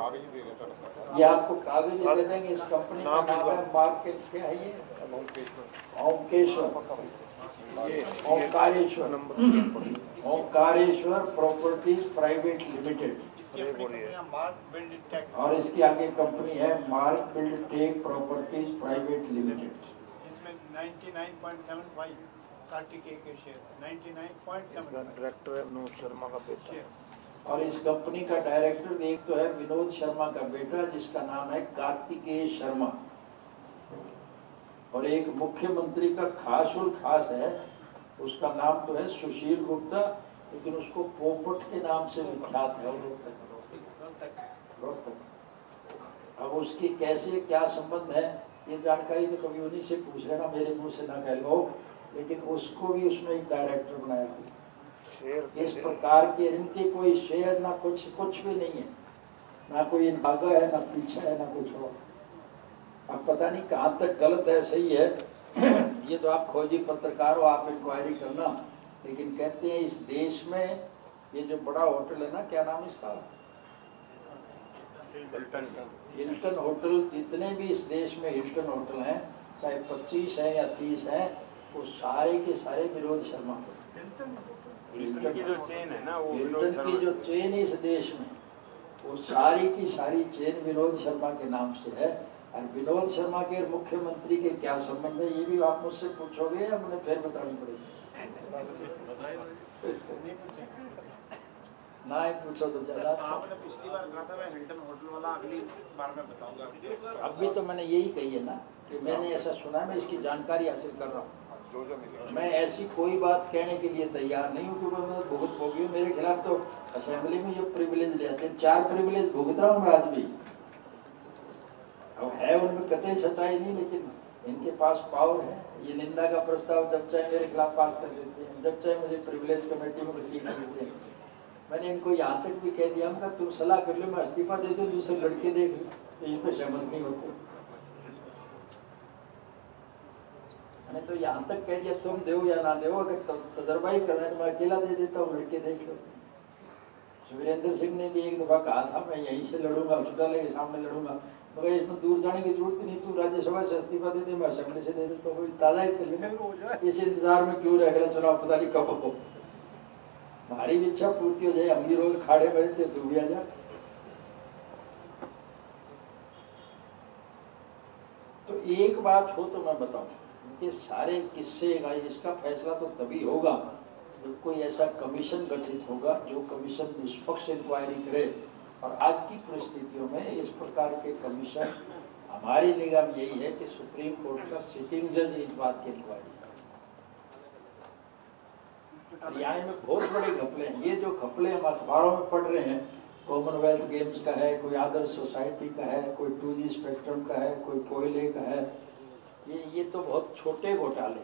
ये आपको कागज दे देंगे। इस कंपनी का नाम है मार्केट, क्या है ये? Omkareshwar properties private limited. और इसकी आगे कंपनी है mark build tech properties private limited. इसमें 99.75 कार्तिक के शेयर, 99.7। डायरेक्टर है विनोद शर्मा का बेटा। और इस कंपनी का डायरेक्टर एक तो है विनोद शर्मा का बेटा जिसका नाम है कार्तिकेय शर्मा, और एक मुख्यमंत्री का खास और खास है, उसका नाम तो है सुशील गुप्ता, लेकिन उसको पोपट के नाम से विख्यात है रोहतक। अब उसकी कैसे क्या संबंध है ये जानकारी तो कभी उन्हीं से पूछ लेना, मेरे मुंह से ना कह लो। लेकिन उसको भी उसमें एक डायरेक्टर बनाया हुआ। इस प्रकार के इनके कोई शेयर ना कुछ भी नहीं है, ना कोई आगे है, ना पीछे है, ना कुछ और। अब पता नहीं कहाँ तक गलत है सही है ये तो आप खोजी पत्रकार हो, आप इंक्वायरी करना। लेकिन कहते हैं इस देश में ये जो बड़ा होटल है ना, क्या नाम इसका, हिल्टन होटल, जितने भी इस देश में हिल्टन होटल हैं, चाहे 25 है या 30 है, वो सारे के सारे विनोद शर्मा के। हिल्टन की जो चेन है ना, वो हिल्टन की जो चेन है इस देश में, वो सारी की सारी चेन विनोद शर्मा के नाम से है। और विनोद शर्मा के मुख्यमंत्री के क्या संबंध है ये भी आप मुझसे पूछोगे या मुझे फिर बतानी पड़ेगी? ना ही पूछो तो ज्यादा अच्छा। आपने पिछली बार कहा था मैं हिल्टन होटल वाला अगली बार में बताऊंगा। अब भी तो मैंने यही कही है ना कि मैंने ऐसा सुना, मैं इसकी जानकारी हासिल कर रहा हूँ। मैं ऐसी कोई बात कहने के लिए तैयार नहीं हूँ क्योंकि मैं भुगत भोगी हूँ। मेरे खिलाफ तो असेंबली में ये प्रिविलेज लेते हैं, 4 प्रिविलेज भुगत रहा हूँ मैं आज भी। अब है उनमें कतई सच्चाई नहीं, लेकिन इनके पास पावर है। ये निंदा का प्रस्ताव जब चाहे मेरे खिलाफ पास कर देते हैं, जब चाहे मुझे प्रिविलेज कमेटी में रिसीव कर देते हैं। मैंने इनको यहाँ तक भी कह दिया मैं तुम सलाह कर लो, मैं इस्तीफा दे दूं, दूसरे लड़के देख लो, इन पे सहमत नहीं होते। मैंने तो यहाँ तक कह दिया तुम दो या ना दो, अगर तजर्बा ही करना है तो मैं अकेला दे देता हूँ, लड़के देख लो। वीरेंद्र सिंह ने भी एक दफा कहा था मैं यहीं से लड़ूंगा, अस्पताल के सामने लड़ूंगा, मगर इसमें दूर जाने की जरूरत नहीं, तू राज्यसभा से इस्तीफा दे दे, मैं असेंबली से दे देता हूँ, ताजा ही कर लेंगे। इस इंतजार में क्यों रह गए, चुनाव पता नहीं कब हो, हमारी भी इच्छा पूर्ति हो जाए, हम भी रोज खाड़े बैठते, तू भी आ जा। तो एक बात हो तो मैं बताऊं, ये सारे किस्से का इसका फैसला तो तभी होगा जब कोई ऐसा कमीशन गठित होगा जो कमीशन निष्पक्ष इंक्वायरी करे। और आज की परिस्थितियों में इस प्रकार के कमीशन, हमारी निगाह में यही है कि सुप्रीम कोर्ट का सिटिंग जज इस बात की इंक्वायरी। हरियाणा में बहुत बड़े घपले हैं, ये जो घपले हम अखबारों में पढ़ रहे हैं, कॉमनवेल्थ गेम्स का है, कोई आदर्श सोसाइटी का है, कोई 2G स्पेक्ट्रम का है, कोई कोयले का है, ये तो बहुत छोटे घोटाले।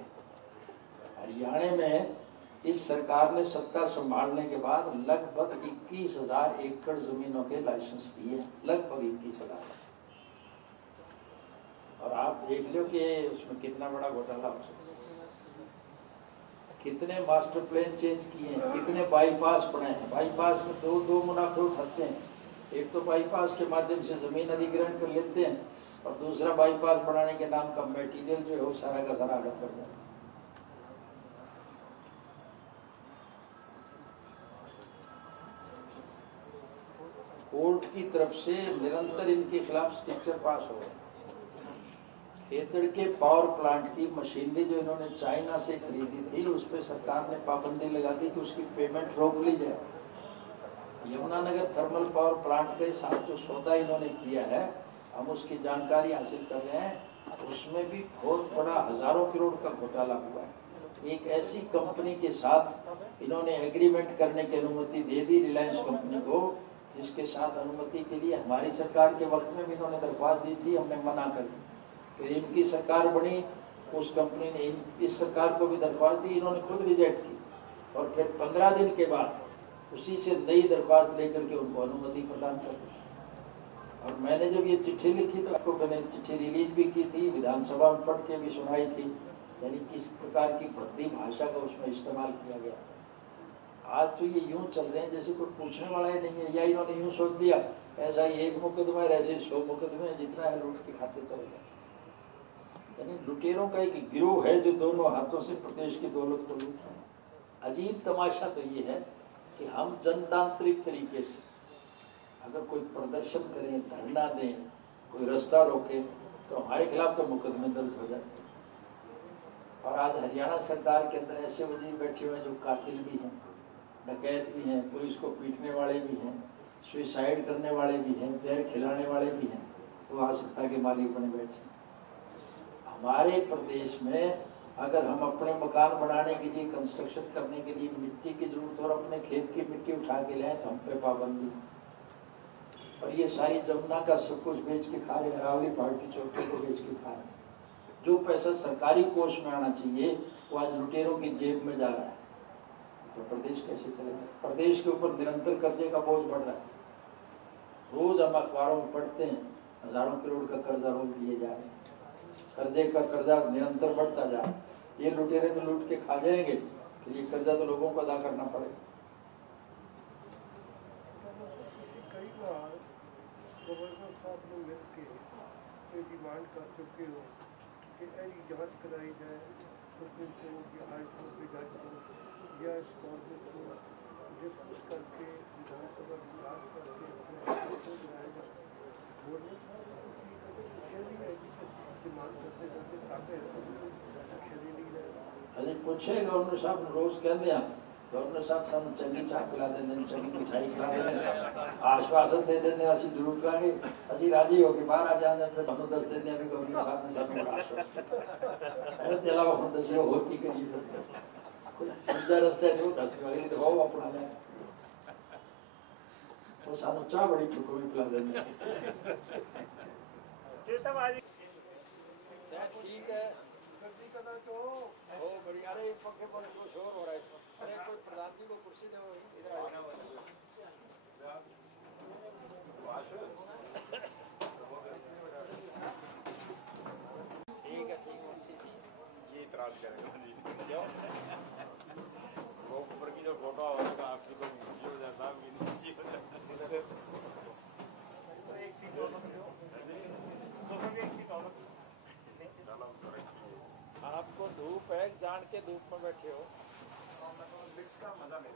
हरियाणा में इस सरकार ने सत्ता संभालने के बाद लगभग 21,000 एकड़ जमीनों के लाइसेंस दिए, लगभग 21,000। और आप देख लो कि उसमें कितना बड़ा घोटाला हो सकता है। कितने मास्टर प्लान चेंज किए हैं, कितने बाईपास बने हैं। बाईपास में दो मुनाफे उठाते हैं, एक तो बाईपास के माध्यम से जमीन अधिग्रहण कर लेते हैं, और दूसरा बाईपास बनाने के नाम का मटेरियल जो है वो सारा का सारा हड़प कर जाता है। कोर्ट की तरफ से निरंतर इनके खिलाफ स्ट्रिक्चर पास हो रहे हैं। खेतड़ के पावर प्लांट की मशीनरी जो इन्होंने चाइना से खरीदी थी, उस पर सरकार ने पाबंदी लगा दी कि उसकी पेमेंट रोक ली जाए। यमुनानगर थर्मल पावर प्लांट के साथ जो सौदा इन्होंने किया है, हम उसकी जानकारी हासिल कर रहे हैं, उसमें भी बहुत बड़ा हजारों करोड़ का घोटाला हुआ है। एक ऐसी कंपनी के साथ इन्होंने एग्रीमेंट करने की अनुमति दे दी, रिलायंस कंपनी को, जिसके साथ अनुमति के लिए हमारी सरकार के वक्त में भी इन्होंने दरख्वास्त दी थी, हमने मना कर दी। फिर इनकी सरकार बनी, उस कंपनी ने इस सरकार को भी दरख्वास्त दी, इन्होंने खुद रिजेक्ट की, और फिर 15 दिन के बाद उसी से नई दरख्वास्त लेकर के उनको अनुमति प्रदान कर दी। और मैंने जब ये चिट्ठी लिखी तो आपको मैंने चिट्ठी रिलीज भी की थी, विधानसभा में पढ़ के भी सुनाई थी, यानी किस प्रकार की भद्दी भाषा का उसमें इस्तेमाल किया गया। आज तो ये यूं चल रहे हैं जैसे कोई पूछने वाला ही नहीं है, या इन्होंने यूं सोच लिया ऐसा ही एक मुकदमा है, ऐसे 100 मुकदमे हैं, जितना है लूट के खाते चले जाए। यानी लुटेरों का एक गिरोह है जो दोनों हाथों से प्रदेश की दौलत को लूट रहे हैं। अजीब तमाशा तो ये है कि हम जनतांत्रिक तरीके से अगर कोई प्रदर्शन करें, धरना दें, कोई रास्ता रोके, तो हमारे खिलाफ तो मुकदमे दर्ज हो जाते हैं। और आज हरियाणा सरकार के अंदर ऐसे वजीर बैठे हुए हैं जो कातिल भी हैं, डकैत भी हैं, पुलिस को पीटने वाले भी हैं, सुसाइड करने वाले भी हैं, जहर खिलाने वाले भी हैं, वो आज सत्ता के मालिक बने बैठे। हमारे प्रदेश में अगर हम अपने मकान बनाने के लिए, कंस्ट्रक्शन करने के लिए मिट्टी की जरूरत और अपने खेत की मिट्टी उठा के लाए तो हम पे पाबंदी, और ये सारी जमुना का सब कुछ बेच के खा रहे, अरावली पार्टी चौके को बेच के खा रहे। जो पैसा सरकारी कोष में आना चाहिए वो आज लुटेरों की जेब में जा रहा है, तो प्रदेश कैसे चलेगा? प्रदेश के ऊपर निरंतर कर्जे का बोझ बढ़ रहा है। रोज हम अखबारों में पढ़ते हैं हजारों करोड़ का कर्जा रोज लिए जा रहे हैं, कर्जे का कर्जा निरंतर बढ़ता जा रहा है। ये लुटेरे तो लूट के खा जाएंगे, फिर ये कर्जा तो लोगों को अदा करना पड़ेगा। कई बार गवर्नर साहब ने मिलकर ये डिमांड कर चुके हो कि ऐसी जांच कराई जाए सुप्रीम कोर्ट या हाई कोर्ट के जज को या इस गवर्नमेंट को डिस्कस करके विधानसभा की जांच करके अपने जाएगा। गवर्नर साहब ऐसी डिमांड करते करते काफी एक्शन ही नहीं रहे। अरे पूछे गवर्नर साहब रोज कहते हैं, गवर्नर साहब सानू चंगी चाह पिला देंगे, चंगी मिठाई खिला देंगे, आश्वासन दे देंगे असं जरूर करांगे, असं राजी होकर बाहर आ जाते, फिर हम दस देंगे भी गवर्नर साहब ने सानू बड़ा आश्वासन दिया, हम दसियो होती करिए फिर रस्ते जो दस वाले दबाओ अपना ले, वो सानू चाह बड़ी ठुकमी पिला देंगे। ठीक है बढ़िया। अरे पंखे पर शोर हो रहा है, अरे कोई प्रधान जी को कुर्सी दे, इधर ठीक है ये इतराज करेगा जी क्यों? वो ऊपर की जो फोटो होगा आपकी तो नीचे हो जाता है, नीचे हो जाता है। एक सीट और सोफे में एक सीट और आपको धूप है, जान के धूप में बैठे हो। मिक्स का मजा ले